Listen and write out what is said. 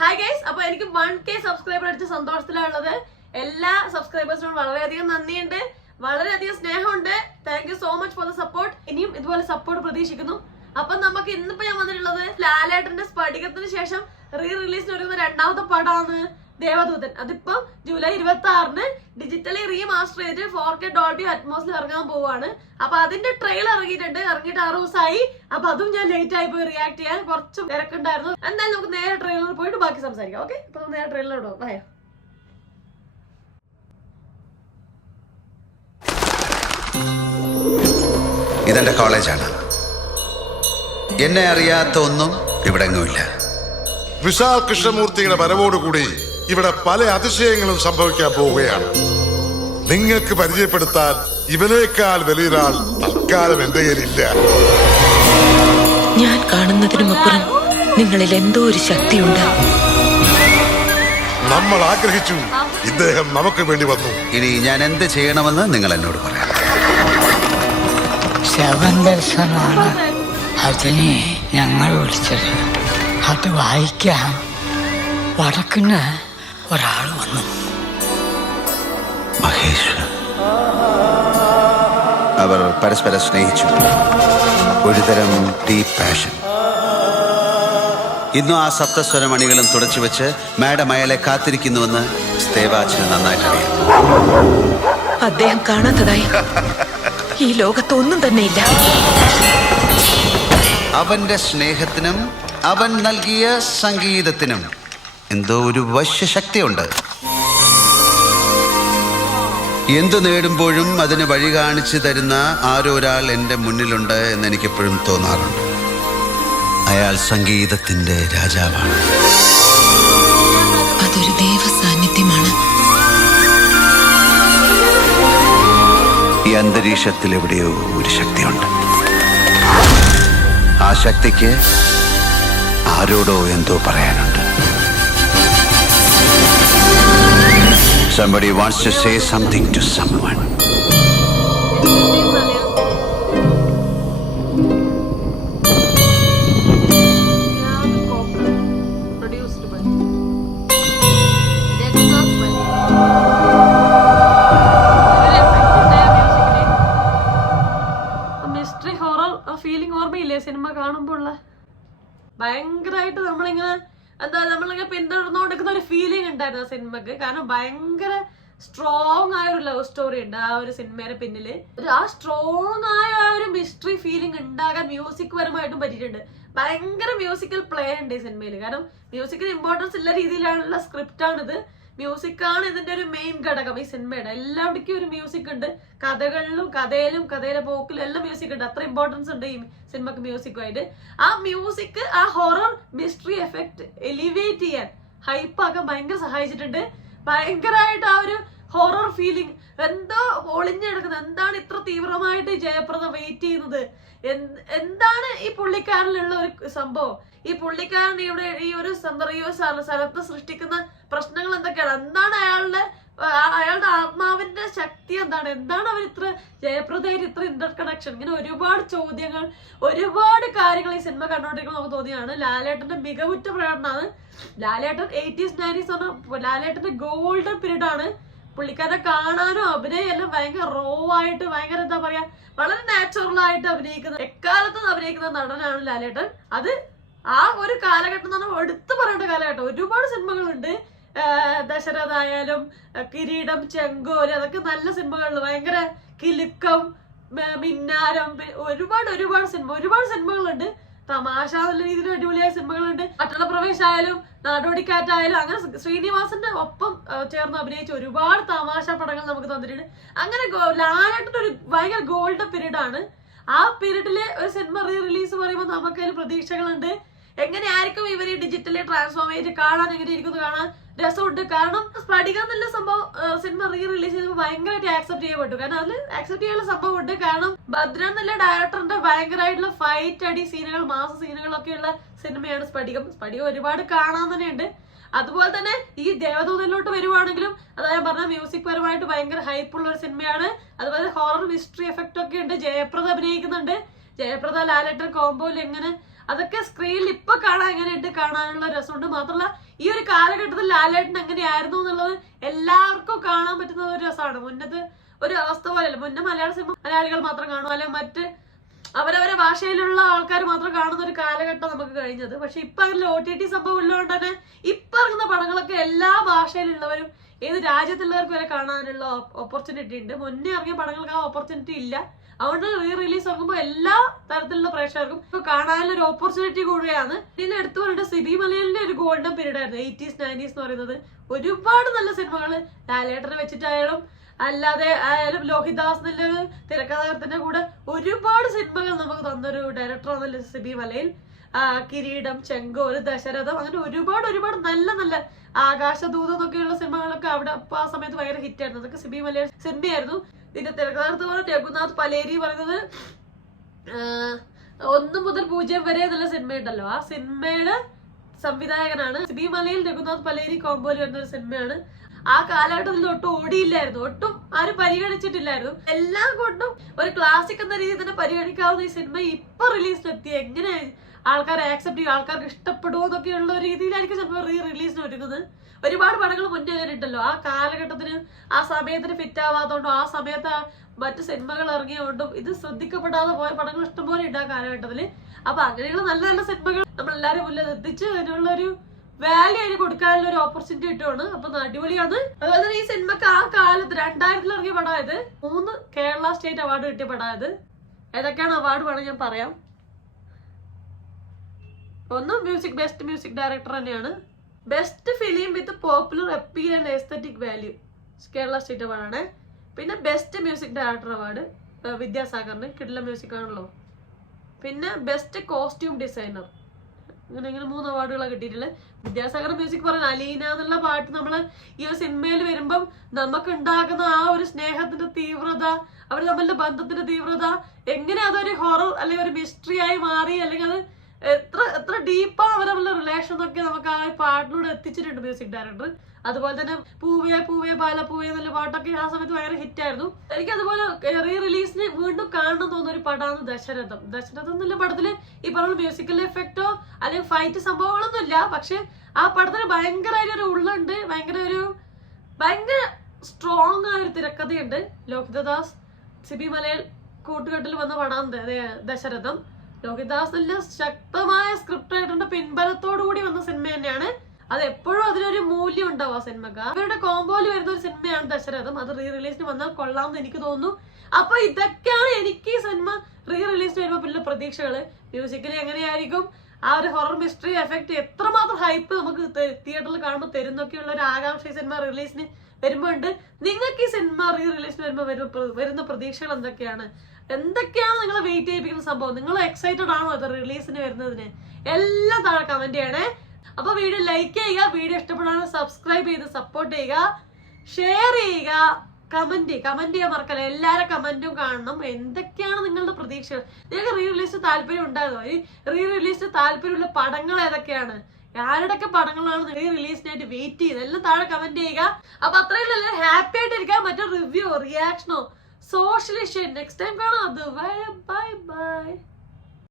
Hi guys, അപ്പൊ എനിക്ക് 1K subscriber അടിച്ച സന്തോഷത്തിലുള്ളത്. എല്ലാ സബ്സ്ക്രൈബേഴ്സിനോടും വളരെയധികം നന്ദിയുണ്ട്, വളരെയധികം സ്നേഹമുണ്ട്. Thank you so much for the support. ഇനിയും ഇതുപോലെ സപ്പോർട്ട് പ്രതീക്ഷിക്കുന്നു. അപ്പൊ നമുക്ക് ഇന്നിപ്പോ ഞാൻ വന്നിട്ടുള്ളത് ലാലേട്ടന്റെ സ്ഫടികത്തിന് ശേഷം റിലീസിന് ഒരുങ്ങുന്ന രണ്ടാമത്തെ പടമാണ് ദേവദൂതൻ. അതിപ്പോ ജൂലൈ 26-ന് ഡിജിറ്റലി റീമാസ്റ്റർ ചെയ്ത് 4K ഡോൾബി അറ്റ്മോസിൽ ഇറങ്ങാൻ പോവാണ്. അപ്പൊ അതിന്റെ ട്രെയിലർ ഇറങ്ങിയിട്ടുണ്ട്. ഇറങ്ങിയിട്ട് 6 ദിവസമായി. അപ്പൊ അതും ഞാൻ ലേറ്റ് ആയി പോയി റിയാക്ട് ചെയ്യാൻ, കുറച്ചും തിരക്കുണ്ടായിരുന്നു. എന്തായാലും നമുക്ക് നേരെ ട്രെയിലറിൽ പോയിട്ട് ബാക്കി സംസാരിക്കാം. ഓക്കെ, അപ്പൊ നേരെ ട്രെയിലറിലോട്ട് പോയോ. ഇതെന്റെ കോളേജാണ്. എന്നെ അറിയാത്ത ഒന്നും ഇവിടെ എങ്ങുമില്ല. വിശാൽ കൃഷ്ണമൂർത്തിയുടെ വരവോടുകൂടി ഇവിടെ പല അതിശയങ്ങളും സംഭവിക്കാൻ പോവുകയാണ്. നിങ്ങൾക്ക് പരിചയപ്പെടുത്താൻ ഇവനേക്കാൾ വലിയൊരാൾ തൽക്കാലം എന്റെ കയ്യിലില്ല. ഞാൻ കാണുന്നതിനുമപ്പുറം നിങ്ങളിൽ എന്തോ ഒരു ശക്തിയുണ്ട്. നമ്മൾ ആഗ്രഹിച്ചു, ഇദ്ദേഹം നമുക്ക് വേണ്ടി വന്നു. ഇനി ഞാൻ എന്ത് ചെയ്യണമെന്ന് നിങ്ങൾ എന്നോട് പറയാം. ശവദർശനാണ് അതിനെ ഞങ്ങൾ വിളിച്ചത്. അത് വായിക്കാൻ വടക്കിന് ഒരാൾ വന്നു. മഹേഷ്. അവർ പരസ്പരം സ്നേഹിച്ചു. ഒരുതരം ഡീപ് പാഷൻ. ഇന്നും ആ സപ്തസ്വരമണികളും തുടച്ചു വെച്ച് മാഡം അയാളെ കാത്തിരിക്കുന്നുവെന്ന് സ്തേവാച്ചിന് നന്നായിട്ടറിയാം. അദ്ദേഹം കാണാത്തതായി ഈ ലോകത്ത് ഒന്നും തന്നെയില്ല. അവന്റെ സ്നേഹത്തിനും അവൻ നൽകിയ സംഗീതത്തിനും എന്തോ ഒരു വശ്യശക്തിയുണ്ട്. എന്തു നേടുമ്പോഴും അതിന് വഴി കാണിച്ചു തരുന്ന ആരോ ഒരാൾ എൻ്റെ മുന്നിലുണ്ട് എന്ന് എനിക്കെപ്പോഴും തോന്നാറുണ്ട്. അയാൾ സംഗീതത്തിന്റെ രാജാവാണ്. അതൊരു ദൈവ സാന്നിധ്യമാണ്. ഈ അന്തരീക്ഷത്തിൽ എവിടെയോ ഒരു ശക്തിയുണ്ട്. ആ ശക്തിക്ക് ആരോടോ എന്തോ പറയാനുണ്ട്. Somebody wants to say something to someone. Mystery horror feeling ഓർമ്മയില്ലേ സിനിമ കാണുമ്പോൾ? ഭയങ്കരമായിട്ട് നമ്മളിങ്ങനെ നമ്മളിങ്ങനെ പിന്തുടർന്നുകൊണ്ടിരിക്കുന്ന ഒരു ഫീലിംഗ് ഉണ്ടായിരുന്നു ആ സിനിമക്ക്. കാരണം ഭയങ്കര സ്ട്രോങ് ആയ ഒരു ലവ് സ്റ്റോറി ഉണ്ട് ആ ഒരു സിനിമയുടെ പിന്നില്. ആ സ്ട്രോങ് ആയ ആ ഒരു മിസ്റ്ററി ഫീലിംഗ് ഉണ്ടാകാൻ മ്യൂസിക് പരമായിട്ടും പറ്റിയിട്ടുണ്ട്. ഭയങ്കര മ്യൂസിക്കൽ പ്ലേ ഉണ്ട് ഈ സിനിമയിൽ. കാരണം മ്യൂസിക്കിന് ഇമ്പോർട്ടൻസ് ഉള്ള രീതിയിലുള്ള സ്ക്രിപ്റ്റ് ആണിത്. മ്യൂസിക്കാണ് ഇതിന്റെ ഒരു മെയിൻ ഘടകം ഈ സിനിമയുടെ. എല്ലാവിടേക്കും ഒരു മ്യൂസിക് ഉണ്ട്. കഥകളിലും കഥയിലെ പോക്കിലും എല്ലാം മ്യൂസിക് ഉണ്ട്. അത്ര ഇമ്പോർട്ടൻസ് ഉണ്ട് ഈ സിനിമക്ക് മ്യൂസിക്കുമായിട്ട്. ആ മ്യൂസിക് ആ ഹൊറർ മിസ്റ്ററി എഫക്ട് എലിവേറ്റ് ചെയ്യാൻ, ഹൈപ്പാക്കാൻ ഭയങ്കര സഹായിച്ചിട്ടുണ്ട്. ഭയങ്കരമായിട്ട് ആ ഒരു ഹൊറർ ഫീലിംഗ് എന്തോ ഒളിഞ്ഞെടുക്കുന്നത്. എന്താണ് ഇത്ര തീവ്രമായിട്ട് ജയപ്രദ വെയിറ്റ് ചെയ്യുന്നത്? എന്താണ് ഈ പുള്ളിക്കാരനിലുള്ള ഒരു സംഭവം? ഈ പുള്ളിക്കാരൻ ഇവിടെ ഈ ഒരു സ്ഥലത്ത് സൃഷ്ടിക്കുന്ന പ്രശ്നങ്ങൾ എന്തൊക്കെയാണ്? എന്താണ് അയാളുടെ ആത്മാവിന്റെ ശക്തി? എന്താണ് അവർ ഇത്ര ജയപ്രദമായിട്ട് ഇത്ര ഇന്റർ കണക്ഷൻ? ഇങ്ങനെ ഒരുപാട് ചോദ്യങ്ങൾ, ഒരുപാട് കാര്യങ്ങൾ ഈ സിനിമ കണ്ടുകൊണ്ടിരിക്കുമ്പോൾ നമുക്ക് തോന്നിയാണ്. ലാലേട്ടന്റെ മികവുറ്റ പ്രകടനമാണ്. ലാലേട്ടൻ 80s 90s ലാലേട്ടന്റെ ഗോൾഡൻ പീരീഡ് ആണ്. പുള്ളിക്കാരെ കാണാനും അഭിനയം എല്ലാം ഭയങ്കര റോ ആയിട്ട്, ഭയങ്കര എന്താ പറയാ, വളരെ നാച്ചുറൽ ആയിട്ട് എക്കാലത്തും അഭിനയിക്കുന്ന നടനാണ് ലാലേട്ടൻ. അത് ആ ഒരു കാലഘട്ടം എന്ന് പറഞ്ഞാൽ എടുത്തു പറയേണ്ട കാലഘട്ടം. ഒരുപാട് സിനിമകളുണ്ട്. ദശരഥ ആയാലും കിരീടം, ചെങ്കോല്, അതൊക്കെ നല്ല സിനിമകളിൽ ഭയങ്കര കിലുക്കം, മിന്നാരം, ഒരുപാട് സിനിമകളുണ്ട്. തമാശ നല്ല രീതിയിൽ അടിപൊളിയായ സിനിമകളുണ്ട്. പട്ടണ പ്രവേശായാലും നാടോടിക്കാറ്റായാലും അങ്ങനെ ശ്രീനിവാസന്റെ ഒപ്പം ചേർന്ന് അഭിനയിച്ച ഒരുപാട് തമാശ പടങ്ങൾ നമുക്ക് തന്നിട്ടുണ്ട്. അങ്ങനെ ലാലേട്ടൻ ഒരു ഭയങ്കര ഗോൾഡൻ പീരീഡ് ആണ്. ആ പീരീഡില് ഒരു സിനിമ റിലീസ് പറയുമ്പോൾ നമുക്ക് അതിൽ പ്രതീക്ഷകളുണ്ട്. എങ്ങനെയായിരിക്കും ഇവർ ഈ ഡിജിറ്റലി ട്രാൻസ്ഫോം ചെയ്ത് കാണാൻ, എങ്ങനെ ഇരിക്കുന്നു കാണാൻ രസമുണ്ട്. കാരണം സ്ഫടികം എന്നുള്ള സംഭവം സിനിമ റിലീസ് ചെയ്തപ്പോൾ ഭയങ്കരമായിട്ട് ആക്സെപ്റ്റ് ചെയ്യപ്പെട്ടു. കാരണം അതിൽ ആക്സെപ്റ്റ് ചെയ്യാനുള്ള സംഭവം ഉണ്ട്. കാരണം ഭദ്രൻ എന്നുള്ള ഡയറക്ടറിന്റെ ഭയങ്കരമായിട്ടുള്ള ഫൈറ്റ് അടി സീനുകൾ, മാസ സീനുകളൊക്കെയുള്ള സിനിമയാണ് സ്ഫടികം. ഒരുപാട് കാണാൻ തന്നെയുണ്ട്. അതുപോലെ തന്നെ ഈ ദേവദൂതനിലോട്ട് വരുവാണെങ്കിലും അതായത് പറഞ്ഞ മ്യൂസിക് പരമായിട്ട് ഭയങ്കര ഹൈപ്പുള്ള ഒരു സിനിമയാണ്. അതുപോലെ ഹൊറർ മിസ്റ്ററി എഫക്റ്റ് ഒക്കെ ഉണ്ട്. ജയപ്രദ അഭിനയിക്കുന്നുണ്ട്. ജയപ്രദ ലാലേട്ടൻ കോംബോയിൽ എങ്ങനെ അതൊക്കെ സ്ക്രീനിൽ ഇപ്പൊ കാണാൻ എങ്ങനെയുണ്ട്, കാണാനുള്ള രസമുണ്ട്. മാത്രമല്ല ഈ ഒരു കാലഘട്ടത്തിൽ ലാലേട്ടൻ എങ്ങനെയായിരുന്നു എന്നുള്ളത് എല്ലാവർക്കും കാണാൻ പറ്റുന്ന ഒരു രസമാണ്. മുന്നത്തെ ഒരു അവസ്ഥ പോലെയല്ല. മുന്നേ മലയാള സിനിമ മലയാളികൾ മാത്രം കാണും, അല്ലെങ്കിൽ മറ്റ് അവരവരെ ഭാഷയിലുള്ള ആൾക്കാർ മാത്രം കാണുന്ന ഒരു കാലഘട്ടം നമുക്ക് കഴിഞ്ഞത്. പക്ഷെ ഇപ്പൊ അങ്ങനെ OTT സംഭവം ഉള്ളതുകൊണ്ട് തന്നെ ഇപ്പൊ ഇറങ്ങുന്ന പടങ്ങളൊക്കെ എല്ലാ ഭാഷയിലുള്ളവരും ഏത് രാജ്യത്തുള്ളവർക്ക് വരെ കാണാനുള്ള ഓപ്പർച്യൂണിറ്റി ഉണ്ട്. മുന്നേ ഇറങ്ങിയ പടങ്ങൾക്ക് ആ ഓപ്പർച്യൂണിറ്റി ഇല്ല. അതുകൊണ്ട് റിലീസ് ആകുമ്പോൾ എല്ലാ തരത്തിലുള്ള പ്രേക്ഷകർക്കും ഇപ്പൊ കാണാനുള്ള ഒരു ഓപ്പർച്യൂണിറ്റി കൂടുകയാണ്. ഇതിൽ എടുത്തു പറഞ്ഞിട്ട് സിബി മലയാളിന്റെ ഒരു ഗോൾഡൻ പീരീഡ് ആയിരുന്നു 80s 90s എന്ന് പറയുന്നത്. ഒരുപാട് നല്ല സിനിമകൾ ലാലേട്ടനെ വെച്ചിട്ടായാലും അല്ലാതെ ആയാലും ലോഹിദാസ് എന്നുള്ള തിരക്കഥാകൃത്തിന്റെ കൂടെ ഒരുപാട് സിനിമകൾ നമുക്ക് തന്നൊരു ഡയറക്ടറാണല്ലോ സിബി മലയിൽ. കിരീടം, ചെങ്കോൽ, ദശരഥം, അങ്ങനെ ഒരുപാട് നല്ല നല്ല ആകാശദൂതം എന്നൊക്കെയുള്ള സിനിമകളൊക്കെ അവിടെ ആ സമയത്ത് ഭയങ്കര ഹിറ്റ് ആയിരുന്നു. അതൊക്കെ സിബി മലയാൾ സിനിമയായിരുന്നു. ഇതിന്റെ തിരക്കഥാകൃത്ത് രഘുനാഥ് പലേരി പറയുന്നത് 1 മുതൽ 0 വരെ എന്നുള്ള സിനിമയുണ്ടല്ലോ, ആ സിനിമയുടെ സംവിധായകനാണ്. സിബി മലയിൽ രഘുനാഥ് പലേരി കോമ്പോയിൽ വരുന്ന ഒരു സിനിമയാണ്. ആ കാലഘട്ടത്തിൽ ഒട്ടും ഓടിയില്ലായിരുന്നു, ഒട്ടും ആരും പരിഗണിച്ചിട്ടില്ലായിരുന്നു. എല്ലാം കൊണ്ടും ഒരു ക്ലാസിക് എന്ന രീതിയിൽ തന്നെ പരിഗണിക്കാവുന്ന ഈ സിനിമ ഇപ്പൊ റിലീസിലെത്തി എങ്ങനെ ആൾക്കാർ ആക്സെപ്റ്റ് ചെയ്യും, ആൾക്കാർക്ക് ഇഷ്ടപ്പെടുമോ എന്നൊക്കെയുള്ള രീതിയിലായിരിക്കും ചിലപ്പോൾ റിലീസിന് ഒരുങ്ങുന്നത്. ഒരുപാട് പടങ്ങൾ മുന്നേ കയറിയിട്ടല്ലോ, ആ കാലഘട്ടത്തിന് ആ സമയത്തിന് ഫിറ്റ് ആവാത്തതുകൊണ്ടും ആ സമയത്ത് മറ്റു സിനിമകൾ ഇറങ്ങിയതുകൊണ്ടും ഇത് ശ്രദ്ധിക്കപ്പെടാതെ പോയ പടങ്ങൾ ഇഷ്ടംപോലെ ഉണ്ട് ആ കാലഘട്ടത്തില്. അപ്പൊ അങ്ങനെയുള്ള നല്ല നല്ല സിനിമകൾ നമ്മൾ എല്ലാവരും മുന്നിൽ എത്തിച്ച് അതിനുള്ള ഒരു വാല്യൂ അതിന് കൊടുക്കാനുള്ള ഒരു ഓപ്പർച്യൂണിറ്റി കിട്ടുവാണ്. അപ്പൊ അടിപൊളിയാണ്. അതുപോലെ തന്നെ ഈ സിനിമക്ക് ആ കാലത്ത് 2000 ഇറങ്ങിയ പടമായത് 3 കേരള സ്റ്റേറ്റ് അവാർഡ് കിട്ടിയ പടമായത്. ഏതൊക്കെയാണ് അവാർഡ് വേണം ഞാൻ പറയാം. ഒന്ന് ബെസ്റ്റ് മ്യൂസിക് ഡയറക്ടർ തന്നെയാണ്. Best film with popular appeal and aesthetic value Kerala state അവാർഡാണ്. പിന്നെ ബെസ്റ്റ് മ്യൂസിക് ഡയറക്ടർ അവാർഡ് വിദ്യാസാഗറിന്, കിടിലൻ മ്യൂസിക് ആണല്ലോ. പിന്നെ ബെസ്റ്റ് കോസ്റ്റ്യൂം ഡിസൈനർ, ഇങ്ങനെ 3 അവാർഡുകളാണ് കിട്ടിയിട്ടുള്ളത്. വിദ്യാസാഗർ മ്യൂസിക് പറയുന്ന അലീന എന്നുള്ള പാട്ട് നമ്മള് ഈ ഒരു സിനിമയിൽ വരുമ്പം നമുക്ക് ഉണ്ടാകുന്ന ആ ഒരു സ്നേഹത്തിന്റെ തീവ്രത, അവർ തമ്മിലുള്ള ബന്ധത്തിന്റെ തീവ്രത, എങ്ങനെ അതൊരു ഹൊറർ അല്ലെങ്കിൽ ഒരു മിസ്റ്ററി ആയി മാറി, അല്ലെങ്കിൽ അത് എത്ര ഡീപ്പാ അവർ തമ്മിലുള്ള റിലേഷൻ എന്നൊക്കെ നമുക്ക് ആ പാട്ടിലൂടെ എത്തിച്ചിട്ടുണ്ട് മ്യൂസിക് ഡയറക്ടർ. അതുപോലെ തന്നെ പൂവേ പൂവേ പാലപ്പൂവേ എന്നുള്ള പാട്ടൊക്കെ ആ സമയത്ത് ഭയങ്കര ഹിറ്റ് ആയിരുന്നു. എനിക്ക് അതുപോലെ റിലീസിന് വീണ്ടും കാണണം തോന്നുന്ന ഒരു പടമാണ് ദശരഥം. ദശരഥം എന്നുള്ള പടത്തില് ഈ പറഞ്ഞ മ്യൂസിക്കൽ എഫക്റ്റോ അല്ലെങ്കിൽ ഫൈറ്റ് സംഭവങ്ങളൊന്നും ഇല്ല, പക്ഷെ ആ പടത്തിന് ഭയങ്കരമായൊരു ഉള്ളുണ്ട്, ഭയങ്കര സ്ട്രോങ് ആയ ഒരു തിരക്കഥയുണ്ട്. ലോഹിതദാസ് സിബി മലയിൽ കൂട്ടുകെട്ടിൽ വന്ന പടമാണ് ദശരഥം. ലോഹിതദാസ് നല്ല ശക്തമായ സ്ക്രിപ്റ്റ് റൈറ്ററിന്റെ പിൻബലത്തോടു കൂടി വന്ന സിനിമ തന്നെയാണ്. അത് എപ്പോഴും അതിനൊരു മൂല്യം ഉണ്ടാവും ആ സിനിമക്ക്. അവരുടെ കോമ്പോയിൽ വരുന്ന ഒരു സിനിമയാണ് ദശരഥം. അത് റിലീസിന് വന്നാൽ കൊള്ളാമെന്ന് എനിക്ക് തോന്നുന്നു. അപ്പൊ ഇതൊക്കെയാണ് എനിക്ക് ഈ സിനിമ റിലീസിന് വരുമ്പോൾ പിന്നെ പ്രതീക്ഷകള്. മ്യൂസിക്കലി എങ്ങനെയായിരിക്കും, ആ ഒരു ഹൊറർ മിസ്റ്ററി എഫക്ട് എത്രമാത്രം ഹൈപ്പ് നമുക്ക് തിയേറ്ററിൽ കാണുമ്പോൾ തരുന്നൊക്കെയുള്ള ഒരു ആകാംക്ഷ ഈ സിനിമ റിലീസിന് വരുമ്പോൾ ഉണ്ട്. നിങ്ങൾക്ക് ഈ സിനിമ റിലീസിന് വരുമ്പോൾ വരുന്ന പ്രതീക്ഷകൾ എന്തൊക്കെയാണ് നിങ്ങളെ വെയിറ്റ് ചെയ്യിപ്പിക്കുന്ന സംഭവം? നിങ്ങൾ എക്സൈറ്റഡ് ആണോ അത് റിലീസിന് വരുന്നതിന്? എല്ലാം താഴെ കമന്റ് ചെയ്യണേ. അപ്പൊ വീഡിയോ ലൈക്ക് ചെയ്യുക, വീഡിയോ ഇഷ്ടപ്പെടാതെ സബ്സ്ക്രൈബ് ചെയ്ത് സപ്പോർട്ട് ചെയ്യുക, ഷെയർ ചെയ്യുക, കമന്റ് ചെയ്യാൻ മറക്കല്ല. എല്ലാവരുടെ കമന്റും കാണണം. എന്തൊക്കെയാണ് നിങ്ങളുടെ പ്രതീക്ഷകൾ? നിങ്ങൾക്ക് റിലീസിന് താല്പര്യം ഉണ്ടാകുമോ? ഈ റിലീസിന് താല്പര്യമുള്ള പടങ്ങൾ ഏതൊക്കെയാണ്? ആരുടെയൊക്കെ പടങ്ങളാണ് റിലീസിനായിട്ട് വെയിറ്റ് ചെയ്യുന്നത്? എല്ലാം താഴെ കമന്റ് ചെയ്യുക. അപ്പൊ അത്രയും നല്ല ഹാപ്പി ആയിട്ടിരിക്കാം. മറ്റൊരു റിവ്യൂ റിയാക്ഷനോ സോഷ്യൽ ഇഷ്യൂ നെക്സ്റ്റ് ടൈം കാണാം. അത് ബൈ ബൈ.